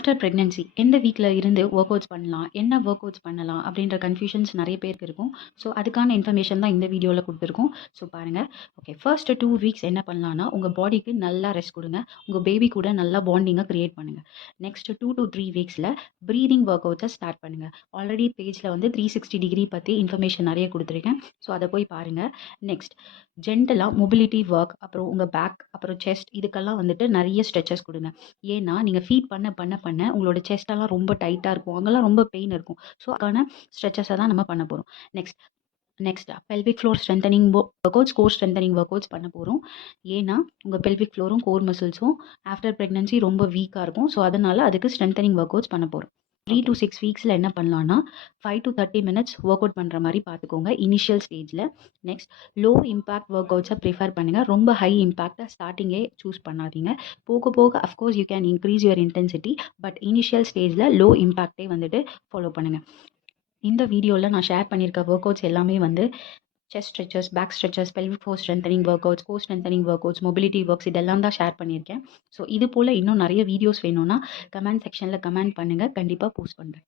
After pregnancy எந்த வீக்ல இருந்து ஒர்க் அவுட்ஸ் பண்ணலாம், என்ன ஒர்க் அவுட்ஸ் பண்ணலாம் அப்படின்ற கன்ஃபியூஷன்ஸ் நிறைய பேருக்கு இருக்கும். ஸோ அதுக்கான இன்ஃபர்மேஷன் தான் இந்த வீடியோவில் கொடுத்துருக்கோம். ஸோ பாருங்கள். ஓகே, ஃபர்ஸ்ட் 2 வீக்ஸ் என்ன பண்ணலான்னா, உங்கள் பாடிக்கு நல்லா ரெஸ்ட் கொடுங்க. உங்கள் பேபி கூட நல்லா பாண்டிங்கை க்ரியேட் பண்ணுங்கள். நெக்ஸ்ட் 2 to 3 வீக்ஸில் ப்ரீதிங் ஒர்க் அவுட்ஸை ஸ்டார்ட் பண்ணுங்கள். ஆல்ரெடி பேஜில் வந்து 360 டிகிரி பற்றி இன்ஃபர்மேஷன் நிறைய கொடுத்துருக்கேன். ஸோ அதை போய் பாருங்கள். நெக்ஸ்ட் ஜென்டலாக மொபிலிட்டி ஒர்க், அப்புறம் உங்கள் பேக், அப்புறம் செஸ்ட், இதுக்கெல்லாம் வந்துட்டு நிறைய ஸ்ட்ரெச்சஸ் கொடுங்க. ஏன்னா நீங்கள் ஃபீட் பண்ண உங்களோட செஸ்டெல்லாம் ரொம்ப டைட்டாக இருக்கும், அங்கெல்லாம் ரொம்ப பெயின் இருக்கும். ஸோ அதுக்கான ஸ்ட்ரெச்சஸை தான் நம்ம பண்ண போகிறோம். Next pelvic floor strengthening workouts, core strengthening work outs பண்ண போகிறோம். ஏன்னா உங்கள் பெல்விக் ஃப்ளோரும் கோர் மசில்ஸும் ஆஃப்டர் ப்ரெக்னன்சி ரொம்ப வீக்காக இருக்கும். ஸோ அதனால் அதுக்கு ஸ்ட்ரென்தனிங் ஒர்க் அவுட்ஸ் பண்ண போகிறோம். 3 to 6 வீக்ஸில் என்ன பண்ணலான்னா 5 to 30 மினிட்ஸ் ஒர்க் அவுட் பண்ணுற மாதிரி பார்த்துக்கோங்க இனிஷியல் ஸ்டேஜில். நெக்ஸ்ட் லோ இம்பாக்ட் ஒர்க் அவுட்ஸை ப்ரிஃபர் பண்ணுங்கள். ரொம்ப ஹை இம்பாக்டை ஸ்டார்டிங்கே சூஸ் பண்ணாதீங்க. போக போக of course you can increase your intensity, but initial ஸ்டேஜில் லோ இம்பாக்டே வந்துட்டு ஃபாலோ பண்ணுங்கள். இந்த வீடியோவில் நான் ஷேர் பண்ணியிருக்க ஒர்க் அவுட்ஸ் எல்லாமே வந்து chest stretches, back stretches, pelvic floor strengthening workouts, core strengthening workouts, mobility works, இதெல்லாம் தான் ஷேர் பண்ணியிருக்கேன். ஸோ இது போல் இன்னும் நிறைய வீடியோஸ் வேணும்னா கமெண்ட் செக்ஷனில் கமெண்ட் பண்ணுங்கள், கண்டிப்பாக போஸ்ட் பண்ணுறேன்.